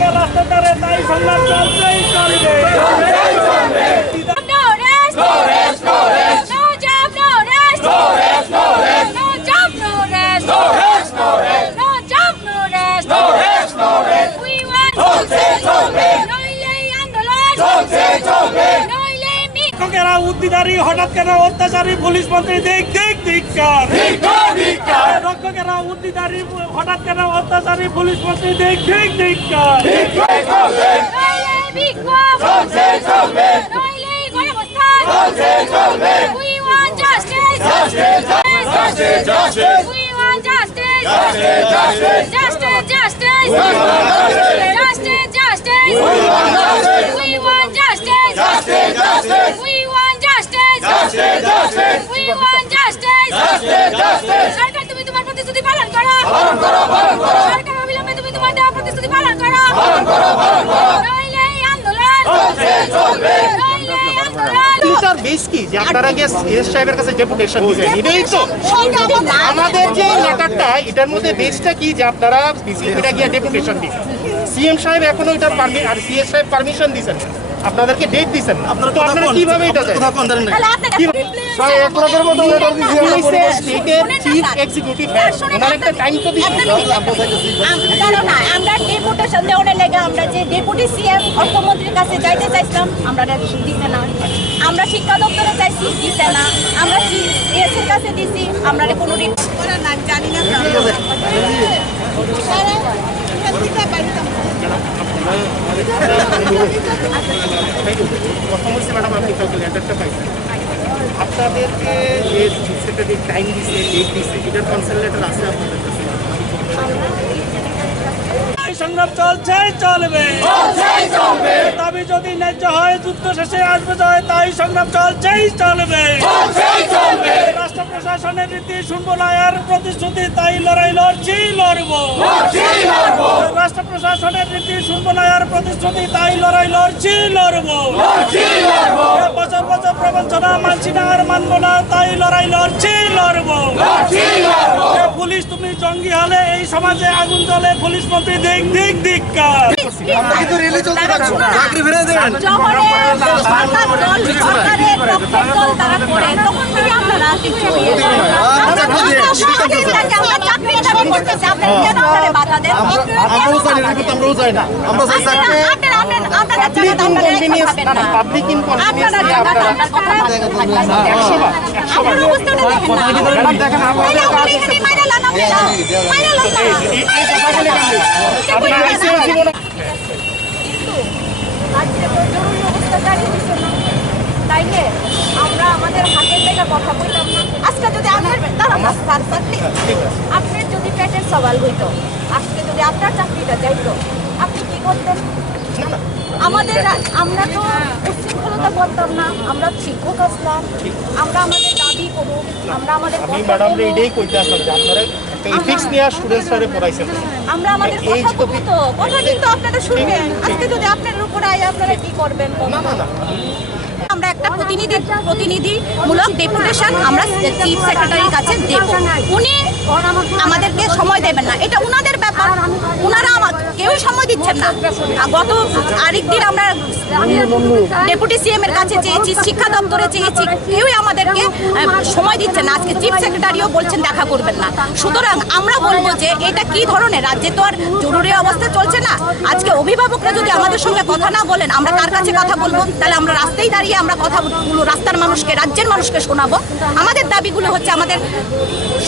থেকে রাস্তাটারে তাই সংগ্রাম চলছেই চলবে। শিক্ষকেরা উদ্দিদারি হঠাৎ কেন অত্যাচারী পুলিশ মন্ত্রী দেখ দেখ ধিক্কার। রক্ষকেরা উদ্দিদারি হঠাৎ কেন অত্যাচারী পুলিশ মন্ত্রী দেখ দেখ ধিক্কার। সরকার তুমি তোমার প্রতিশ্রুতি পালন করো। সরকার অবিলম্বে তুমি তোমার দেওয়া প্রতিশ্রুতি পালন করো। নইলে এই আন্দোলন চলবে। এটার বেস কি যে আপনারা গিয়ে সিএস সাহেবের কাছে ডেপুটেশন দিয়েছেন? এটাই তো আমাদের যে লেটারটা, এটার মধ্যে বেসটা কি যে আপনারা বিসিপিটা গিয়ে ডেপুটেশন দিয়েছেন। সিএম সাহেব এখনো এটার আর সিএস সাহেব পারমিশন দিয়েছেন, আপনাদেরকে ডেট দিয়েছেন না, তো আপনারা কিভাবে এটা যায়? আমরা ডেপুটেশন দেওয়ার লেগে আমরা যে ডেপুটি সিএম অর্থমন্ত্রীর কাছে যাইতে চাইছিলাম, আমরা দিতে না। আমরা শিক্ষা দপ্তরে চাইছি, দিতে না। আমরা সিএস এর কাছে দিছি, আমরা কোনো জানি না। আপনাদেরকে যে সেক্রেটারি টাইম দিছে, ডেট দিছে, এটার কনসার্ন লেটার আছে আপনাদের কাছে? সংগ্রাম চলছেই চলবে। দাবি যদি ন্যায্য হয়, যুদ্ধ শেষে আসবে জয়, তাই সংগ্রাম চলছেই চলবে। রাষ্ট্র প্রশাসনের রীতি শুনবো না আর প্রতিশ্রুতি, তাই লড়াই লড়ছি লড়বো। রাষ্ট্র প্রশাসনের রীতি শুনবো না আর প্রতিশ্রুতি, তাই লড়াই লড়ছি লড়বো। বছর বছর প্রবঞ্চনা মানছি না আর মানবো না, তাই লড়াই লড়ছি লড়বো। পুলিশ তুমি জঙ্গি হলে এই সমাজে আগুন জ্বলে, পুলিশ মন্ত্রী দিক দিক ধিক্কার। তাইলে আমরা আমাদের হাতের লেগে কথা বলতাম না। আজকে যদি আপনার আপনার যদি পেটের সওয়াল হইতো, আজকে যদি আপনার চাকরিটা যাইতো, আপনি কি করতেন? আমাদের আমরা তো উচ্ছৃঙ্খলতা বলতাম না, আমরা শিক্ষক আসলাম, আমরা আমাদের দাবি করুন, আমরা আমাদের আমরা আমাদের কথা বলবো, তো কথা কিন্তু আপনারা শুনবেন। আজকে যদি আপনাদের উপরে আয়, আপনারা কি করবেন? আমরা একটা প্রতিনিধিমূলক ডেপুটেশন আমরা চিফ সেক্রেটারির কাছে দেব। উনি আমাদেরকে সময় দেবেন না, এটা উনাদের ব্যাপার। উনারা কেউ সময় দিচ্ছেন না। গত আরেকদিন আমরা ডেপুটি সিএম এর কাছে চেয়েছি, শিক্ষা দপ্তরে চেয়েছি, কেউই আমাদেরকে সময় দিচ্ছেন না। আজকে চিফ সেক্রেটারিও বলছেন দেখা করবেন না। সুতরাং আমরা বলবো যে এটা কি ধরনের, রাজ্যে তো আর জরুরি অবস্থা চলছে না। আজকে অভিভাবকরা যদি আমাদের সঙ্গে কথা না বলেন, আমরা কার কাছে কথা বলবো? তাহলে আমরা রাস্তায় দাঁড়িয়ে আমরা কথাগুলো রাস্তার মানুষকে, রাজ্যের মানুষকে শোনাবো। আমাদের দাবিগুলো হচ্ছে আমাদের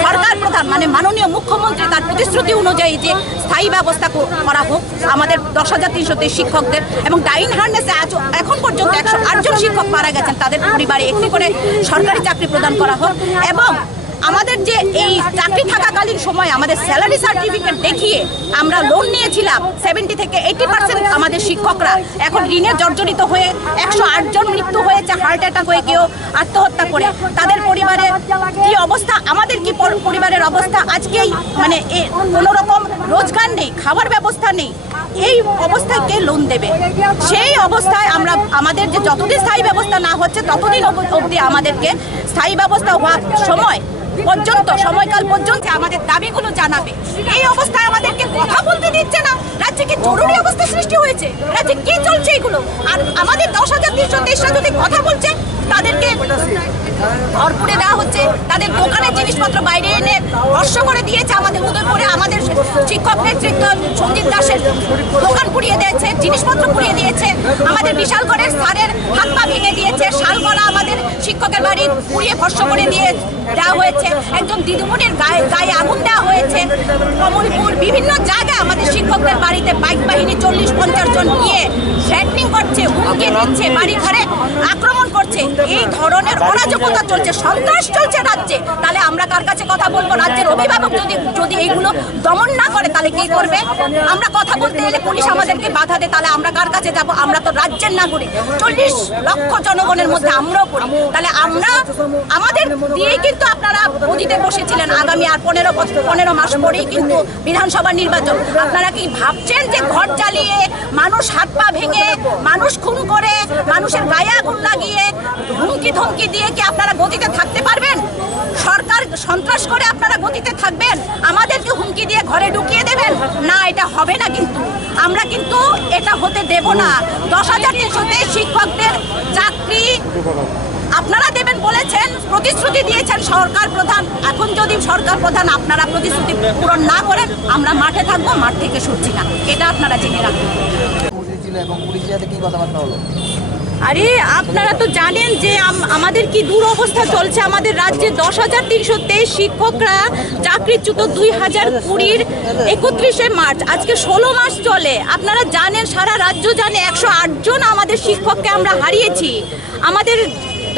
সরকার প্রধান মানে মাননীয় মুখ্যমন্ত্রী তার প্রতিশ্রুতি অনুযায়ী যে স্থায়ী ব্যবস্থা করা হোক আমাদের 10,323 শিক্ষকদের, এবং ডাইন হার্নেসে এখন পর্যন্ত 108 জন শিক্ষক মারা গেছেন, তাদের পরিবারে একটি করে সরকারি চাকরি প্রদান করা হোক। এবং আমাদের যে এই চাকরি থাকাকালীন সময় আমাদের স্যালারি সার্টিফিকেট দেখিয়ে আমরা লোন নিয়েছিলাম, 70 থেকে 80% আমাদের শিক্ষকরা এখন ঋণে জর্জরিত হয়ে 108 জন মৃত্যু হয়েছে হার্ট অ্যাটাক হয়ে, কেউ আত্মহত্যা করে। তাদের পরিবারের কি অবস্থা, আমাদের কি পরিবারের অবস্থা, আজকেই মানে কোনো রকম রোজগার নেই, খাবার ব্যবস্থা নেই। এই অবস্থায় কে লোন দেবে? সেই অবস্থায় আমরা আমাদের যে যতদিন স্থায়ী ব্যবস্থা না হচ্ছে ততদিন অবধি আমাদেরকে স্থায়ী ব্যবস্থা হওয়ার সময়কাল পর্যন্ত আমাদের দাবিগুলো জানাবে। এই অবস্থায় আমাদেরকে কথা বলতে দিচ্ছে না। রাজ্যে কি জরুরি অবস্থা সৃষ্টি হয়েছে? রাজ্যে কি চলছে এগুলো? আর আমাদের 10,323টা যদি কথা বলছে তাদেরকে ভরপুরে দেওয়া হচ্ছে, তাদের দোকানের জিনিসপত্র বাইরে এনে বর্ষ করে দিয়েছে। আমাদের উদয়পুরে আমাদের শিক্ষক নেতৃত্ব সঞ্জিত দাসের দোকান পুড়িয়ে দিয়েছে, জিনিসপত্র পুড়িয়ে দিয়েছে। আমাদের বিশালগড়ের স্যারের হাত পা ভেঙে দিয়েছে। শালগড়া আমাদের শিক্ষকের বাড়ি পুড়িয়ে ভর্ষ করে দিয়ে দেওয়া হয়েছে। একজন দিদিমণির গায়ে আগুন দেওয়া হয়েছে। কমলপুর বিভিন্ন জায়গায় আমাদের শিক্ষকদের বাড়িতে বাইক বাহিনী 40-50 জন গিয়ে থ্রেটনিং করছে, হুমকি দিচ্ছে, বাড়ি ঘরে আক্রমণ করছে। এই ধরনের অরাজকতা চলছে, সন্ত্রাস চলছে রাজ্যে। তাহলে আমরা কার কাছে কথা বলবো? রাজ্যের অভিভাবক যদি এইগুলো দমন না করে তাহলে কি করবে? আমরা কথা বলতে গেলে পুলিশ আমাদেরকে বাধা দেয়, তাহলে আমরা কার কাছে যাব? আমরা তো রাজ্যের নাগরিক, 40 লক্ষ জনগণের মধ্যে আমরাও পড়ি। তাহলে আমরা আমাদের দিয়েই কিন্তু আপনারা অতীতে বসেছিলেন। আগামী আর 15 মাস পরেই কিন্তু বিধানসভা নির্বাচন। আপনারা কি ভাবছেন যে ঘর জ্বালিয়ে, মানুষ হাত পা ভেঙে, মানুষ খুন করে, মানুষের গায়ে আগুন লাগিয়ে, হুমকি ধমকি দিয়ে কি আপনারা গতিতে থাকতে পারবেন? সরকার সন্ত্রাস করে আপনারা গতিতে থাকবেন? আমাদেরকে হুমকি দিয়ে ঘরে ঢুকিয়ে দেবেন? না, এটা হবে না। কিন্তু আমরা কিন্তু এটা হতে দেব না। 10,323 শিক্ষকদের চাকরি আপনারা দেবেন বলেছেন, প্রতিশ্রুতি দিয়েছেন সরকার প্রধান। এখন যদি সরকার প্রধান আপনারা প্রতিশ্রুতি পূরণ না করেন, আমরা মাঠে থাকবো, মাঠ থেকে সরছি না। এটা আপনারা জেনে রাখুন। আরে আপনারা তো জানেন যে আমাদের কি দুরবস্থা চলছে আমাদের রাজ্যে। 10,323 শিক্ষকরা চাকরিচ্যুত 2020-র 31শে মার্চ, আজকে 16 মাস চলে। আপনারা জানেন, সারা রাজ্য জানে, 108 জন আমাদের শিক্ষককে আমরা হারিয়েছি। আমাদের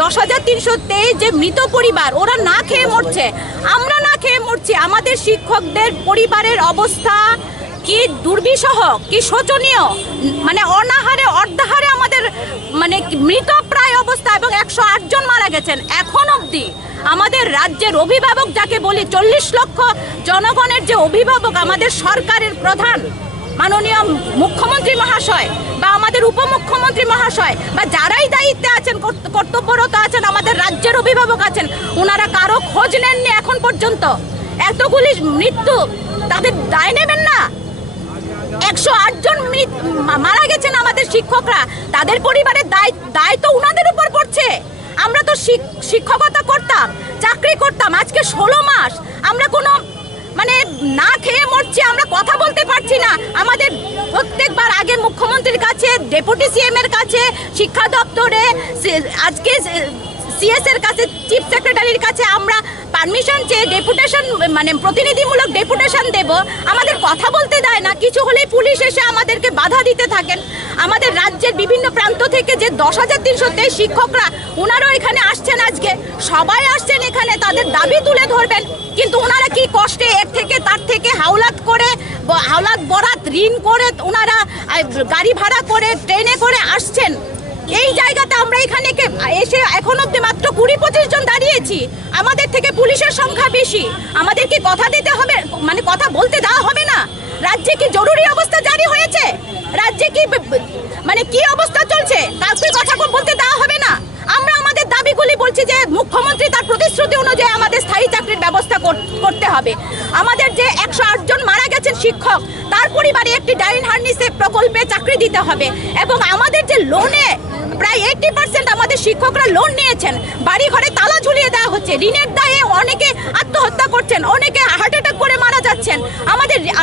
10,323 যে মৃত পরিবার, ওরা না খেয়ে মরছে, আমরা না খেয়ে মরছি। আমাদের শিক্ষকদের পরিবারের অবস্থা কি দুর্বিষহ, কি শোচনীয়, মানে অনাহারে অর্ধাহারে আমাদের মানে মৃত প্রায় অবস্থা, এবং 108 জন মারা গেছেন এখন অবধি। আমাদের রাজ্যের অভিভাবক যাকে বলি, 40 লক্ষ জনগণের যে অভিভাবক, আমাদের সরকারের প্রধান মাননীয় মুখ্যমন্ত্রী মহাশয় বা আমাদের উপমুখ্যমন্ত্রী মহাশয় বা যারাই দায়িত্বে আছেন, কর্তব্যরত আছেন, আমাদের রাজ্যের অভিভাবক আছেন, ওনারা কারো খোঁজ নেননি এখন পর্যন্ত। এতগুলি মৃত্যু, তাদের দায় নেবেন না? 108 জন মারা গেছেন আমাদের শিক্ষকরা, তাদের পরিবারের দায় তো উনাদের উপর পড়ছে। আমরা তো শিক্ষকতা করতাম, চাকরি করতাম, আজকে 16 মাস আমরা কোনো মানে না খেয়ে মরছি, আমরা কথা বলতে পারছি না। আমাদের প্রত্যেকবার আগে মুখ্যমন্ত্রীর কাছে, ডেপুটি সিএম এর কাছে, শিক্ষা দপ্তরে, আজকে সিএস এর কাছে, চিফ সেক্রেটারির কাছে আমরা পারমিশন চেয়ে ডেপুটেশন, মানে প্রতিনিধিমূলক ডেপুটেশন দেব। আমাদের কথা বলতে দেয় না, কিছু হলেই পুলিশ এসে আমাদেরকে বাধা দিতে থাকেন। আমাদের রাজ্যের বিভিন্ন প্রান্ত থেকে যে 10,323 শিক্ষকরা, ওনারাও এখানে আসছেন, আজকে সবাই আসছেন এখানে, তাদের দাবি তুলে ধরবেন। কিন্তু ওনারা কি কষ্টে এর থেকে তার থেকে হাওলাত বরাত ঋণ করে ওনারা গাড়ি ভাড়া করে, ট্রেনে করে আসছেন। এই জায়গাতে আমরা এখানে এসে এখন অব্দি মাত্র 20-25 জন দাঁড়িয়েছি। আমাদের থেকে পুলিশের সংখ্যা বেশি। আমাদের কি কথা দিতে হবে, মানে কথা বলতে দেওয়া হবে না? রাজ্যে কি জরুরি অবস্থা জারি হয়েছে? রাজ্যে কি মানে কি অবস্থা চলছে? কাউকে কথা বলতে দেওয়া হবে না? আমরা আমাদের দাবিগুলি বলছি যে মুখ্যমন্ত্রী তার প্রতিশ্রুতি অনুযায়ী আমাদের স্থায়ী চাকরির ব্যবস্থা করতে হবে। আমাদের যে 108 জন মারা গেছেন শিক্ষক, তার পরিবারে একটি ডাইন হার্নিসে প্রকল্পে চাকরি দিতে হবে। এবং আমাদের যে লোনে প্রায় 80% আমাদের শিক্ষকরা লোন নিয়েছেন, বাড়ি ঘরে তালা ঝুলিয়ে দেওয়া হচ্ছে, ঋণের দায়ে অনেকে আত্মহত্যা করছেন, অনেকে হার্ট অ্যাটাক করে মারা যাচ্ছেন।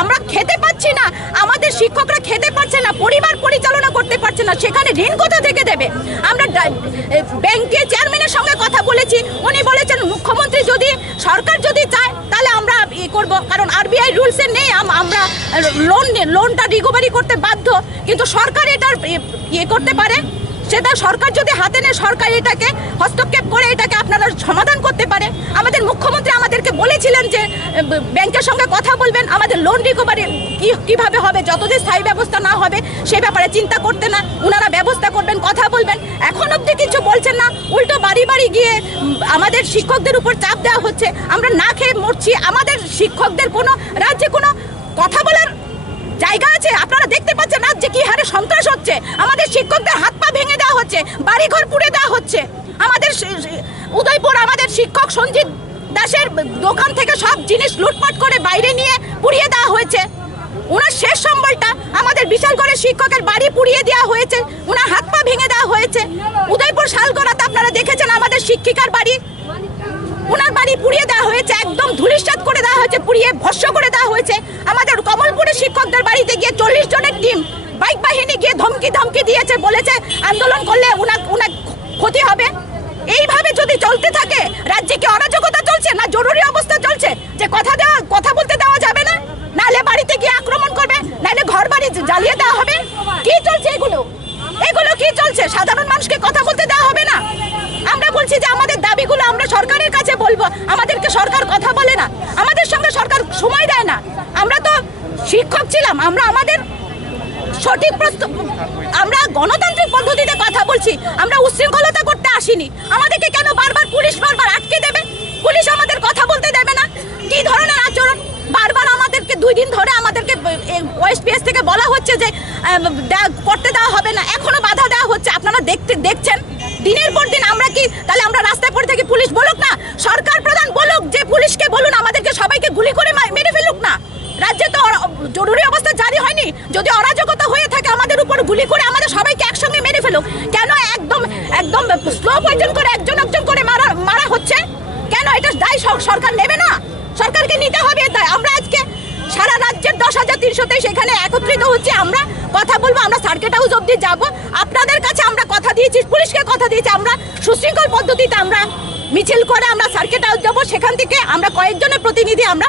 আমরা খেতে পাচ্ছি না, আমাদের শিক্ষকরা খেতে পারছে না, পরিবার পরিচালনা করতে পারছে না, সেখানে ঋণ কোথা থেকে দেবে? আমরা ব্যাংকের চেয়ারম্যানের সঙ্গে কথা বলেছি, উনি বলেছেন মুখ্যমন্ত্রী যদি, সরকার যদি চায় তাহলে আমরা করব, কারণ আরবিআই রুলসে নেই আমরা লোনটা রিকভারি করতে বাধ্য। কিন্তু সরকার এটার করতে পারে, সেটা সরকার যদি হাতে নেয়, সরকার এটাকে হস্তক্ষেপ করে এটাকে আপনারা সমাধান করতে পারে। আমাদের মুখ্যমন্ত্রী আমাদেরকে বলেছিলেন যে ব্যাংকের সঙ্গে কথা বলবেন, আমাদের লোন রিকভারি কিভাবে হবে, যতদিন স্থায়ী ব্যবস্থা না হবে সে ব্যাপারে চিন্তা করতে না, ওনারা ব্যবস্থা করবেন, কথা বলবেন। এখন অবধি কিছু বলছেন না, উল্টো বাড়ি বাড়ি গিয়ে আমাদের শিক্ষকদের উপর চাপ দেওয়া হচ্ছে। আমরা না খেয়ে মরছি, আমাদের শিক্ষকদের কোনো রাজ্যে কোনো কথা বলার জায়গা আছে? আপনারা দেখতে পাচ্ছেন আজ যে কি হারে সন্ত্রাস হচ্ছে, আমাদের শিক্ষকদের হাত পা ভেঙে দেওয়া হচ্ছে, বাড়িঘর পুড়ে দেওয়া হচ্ছে। আমাদের উদয়পুর আমাদের শিক্ষক সঞ্জিত দাসের দোকান থেকে সব জিনিস লুটপাট করে বাইরে নিয়ে পুড়িয়ে দেওয়া হয়েছে। ওনার শেষ সম্বলটা আমাদের বিশালগড়ের শিক্ষকের বাড়ি পুড়িয়ে দেওয়া হয়েছে, ওনার হাত পা ভেঙে দেওয়া হয়েছে। উদয়পুর শালগড়াতে আপনারা দেখেছেন আমাদের শিক্ষিকার বাড়ি, ওনার বাড়ি পুড়িয়ে দেওয়া হয়েছে, একদম ধূলিসাৎ করে দেওয়া হয়েছে, পুড়িয়ে ভস্ম করে দেওয়া হয়েছে। আমাদের কমলপুরের শিক্ষকদের বাড়িতে গিয়ে 40 জনের টিম বাইক বাহিনী গিয়ে ধমকি দিয়েছে, বলেছে আন্দোলন করলে ওনার ক্ষতি হবে। এইভাবে যদি চলতে থাকে, রাজ্যে কি অরাজকতা চলছে না জরুরি অবস্থা চলছে যে কথা বলতে দেওয়া যাবে না, নালে বাড়িতে গিয়ে আক্রমণ করবে, নালে ঘর বাড়ি জ্বালিয়ে দেওয়া হবে? কি চলছে এগুলো কি চলছে? সাধারণ মানুষকে কথা বলতে দেওয়া হবে না? আমরা বলছি যে আমাদের দাবিগুলো আমরা সরকারের কাছে বলবো, আমাদেরকে সরকার কথা বলে না, আমাদের সঙ্গে সরকার সময় দেয় না। আমরা তো শিক্ষক ছিলাম, আমরা আমাদের সঠিক আমরা গণতান্ত্রিক পদ্ধতিতে কথা বলছি, আমরা উশৃঙ্খলতা করতে আসিনি। আমাদেরকে কেন বারবার পুলিশ আটকে দেবে? পুলিশ আমাদের কথা বলতে দেবে না? কি ধরনের আচরণ? বারবার আমাদেরকে 2 দিন ধরে আমাদেরকে ওএসপিএস থেকে বলা হচ্ছে যে করতে দেওয়া হবে না, এখনো বাধা দেওয়া হচ্ছে। আপনারা দেখছেন দিনের পর দিন। আমরা কি তাহলে আমরা রাস্তায় পড়ে থাকি? পুলিশ বলুক না, সরকার প্রধান বলুক, যে পুলিশকে বলুন আমাদেরকে সবাইকে গুলি করে মেরে ফেলুক না। রাজ্যে তো জরুরি অবস্থা জারি হয়নি, যদি অরাজকতা হয়ে থাকে আমাদের উপর গুলি করে আমাদের সবাইকে একসঙ্গে মেরে ফেলুক। কেন একদম স্লো পয়জন করে একজন করে মারা হচ্ছে? কেন এটা দায় সরকার নেবে না? সরকারকে নিতে হবে। তাই আমরা আজকে সারা রাজ্যের 10,323 এখানে একত্রিত হচ্ছে, আমরা কথা বলবো, আমরা সার্কিট হাউস অবধি যাব। আপনাদের কাছে আমরা কথা দিয়েছি, পুলিশকে কথা দিয়েছি, আমরা সুশৃঙ্খল পদ্ধতিতে আমরা মিছিল করে আমরা সার্কিট হাউস যাবো। সেখান থেকে আমরা কয়েকজনের প্রতিনিধি আমরা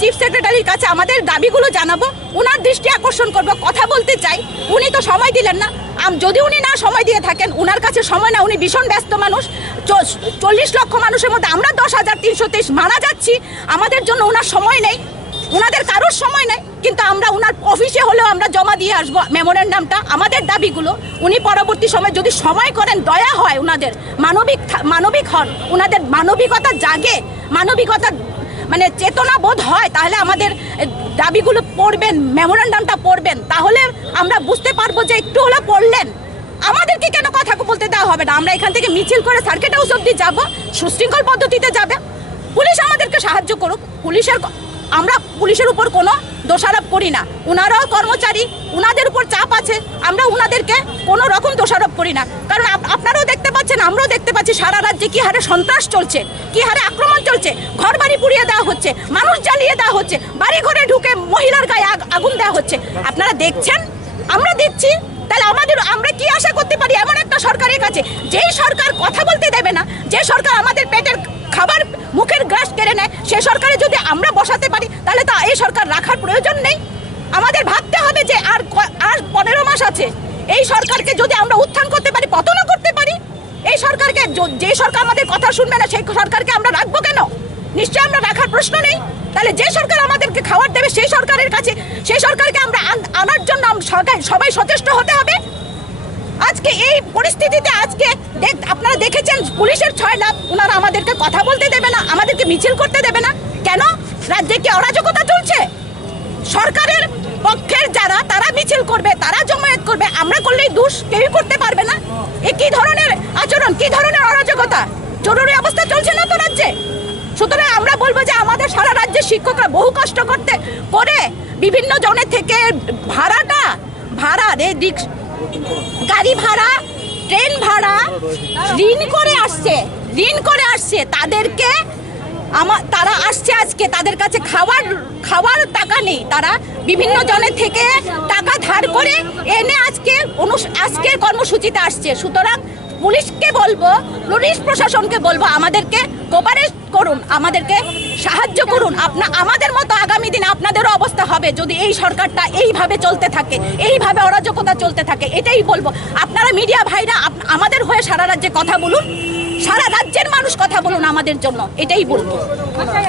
চিফ সেক্রেটারির কাছে আমাদের দাবিগুলো জানাবো, ওনার দৃষ্টি আকর্ষণ করবো, কথা বলতে চাই। উনি তো সময় দিলেন না। যদি উনি না সময় দিয়ে থাকেন, উনার কাছে সময় না, উনি ভীষণ ব্যস্ত মানুষ। 40 লক্ষ মানুষের মধ্যে আমরা 10,323 মারা যাচ্ছি, আমাদের জন্য ওনার সময় নেই, ওনাদের কারোর সময় নেই। কিন্তু আমরা ওনার অফিসে হলেও আমরা জমা দিয়ে আসবো মেমোরেন্ডামটা, আমাদের দাবিগুলো। উনি পরবর্তী সময় যদি সময় করেন, দয়া হয়, ওনাদের মানবিক হন, ওনাদের মানবিকতা জাগে, মানবিকতা মানে চেতনা বোধ হয়, তাহলে আমাদের দাবিগুলো পড়বেন, মেমোরেন্ডামটা পড়বেন, তাহলে আমরা বুঝতে পারবো যে একটু হলে পড়লেন। আমাদেরকে কেন কথা বলতে দেওয়া হবে না? আমরা এখান থেকে মিছিল করে সার্কিট হাউস অবধি যাবো, সুশৃঙ্খল পদ্ধতিতে যাবে। পুলিশ আমাদেরকে সাহায্য করুক। আমরা পুলিশের উপর কোনো দোষারোপ করি না, ওনারাও কর্মচারী, ওনাদের উপর চাপ আছে, আমরা ওনাদেরকে কোনো রকম দোষারোপ করি না। কারণ আপনারাও দেখতে পাচ্ছেন, আমরাও দেখতে পাচ্ছি সারা রাজ্যে কি হারে সন্ত্রাস চলছে, কি হারে আক্রমণ চলছে, ঘর বাড়ি পুড়িয়ে দেওয়া হচ্ছে, মানুষ জ্বালিয়ে দেওয়া হচ্ছে, বাড়ি ঘরে ঢুকে মহিলার গায়ে আগুন দেওয়া হচ্ছে। আপনারা দেখছেন, আমরা দেখছি, তাহলে আমরা কি আশা করতে পারি এমন একটা সরকারের কাছে, যেই সরকার কথা বলতে দেবে না, যে সরকার আমাদের পেটের খাবার মুখের গ্রাস কেড়ে নেয়, সে সরকারে যদি আমরা বসাতে পারি, তাহলে তো এই সরকার রাখার প্রয়োজন নেই। আমাদের ভাবতে হবে যে আর 15 মাস আছে, এই সরকারকে যদি আমরা উত্থান করতে পারি, পতনও করতে পারি। এই সরকারকে, যে সরকার আমাদের কথা শুনবে না, সেই সরকারকে আমরা রাখবো কেন? নিশ্চয়ই আমরা রাখার প্রশ্ন নেই। তাহলে যে সরকার আমাদেরকে খাবার দেবে, সেই সরকারের কাছে, সেই সরকারকে আমরা আনার জন্য সবাই সচেষ্ট হতে হবে। আজকে এই পরিস্থিতিতে আপনারা দেখেছেন পুলিশের 6 লাখ, ওনারা আমাদেরকে কথা বলতে দেবে না, আমাদেরকে মিছিল করতে দেবে না। কেন? রাজ্যে কি অরাজকতা চলছে? সরকারের পক্ষের যারা, তারা মিছিল করবে, তারা জমায়েত করবে, আমরা করলেই দোষ, কেউই করতে পারবে না। এ কি ধরনের আচরণ, কি ধরনের অরাজকতা? জরুরি অবস্থা চলছে না তো রাজ্যে। সুতরাং আমরা বলবো যে আমাদের সারা রাজ্যের শিক্ষকরা বহু কষ্ট করে বিভিন্ন জনের থেকে ভাড়া গাড়ি ভাড়া, ট্রেন ভাড়া ঋণ করে আসছে তাদেরকে। তারা আসছে, আজকে তাদের কাছে খাওয়ার টাকা নেই, তারা বিভিন্ন জনের থেকে টাকা ধার করে এনে আজকের কর্মসূচিতে আসছে। সুতরাং পুলিশকে বলবো, পুলিশ প্রশাসনকে বলবো, আমাদেরকে কোঅপারেট করুন, আমাদেরকে সাহায্য করুন। আমাদের মতো আগামী দিনে আপনাদেরও অবস্থা হবে যদি এই সরকারটা এইভাবে চলতে থাকে, এইভাবে অরাজকতা চলতে থাকে। এটাই বলবো। আপনারা মিডিয়া ভাইরা আমাদের হয়ে সারা রাজ্যে কথা বলুন, সারা রাজ্যের মানুষ কথা বলুন আমাদের জন্য, এটাই বলবো।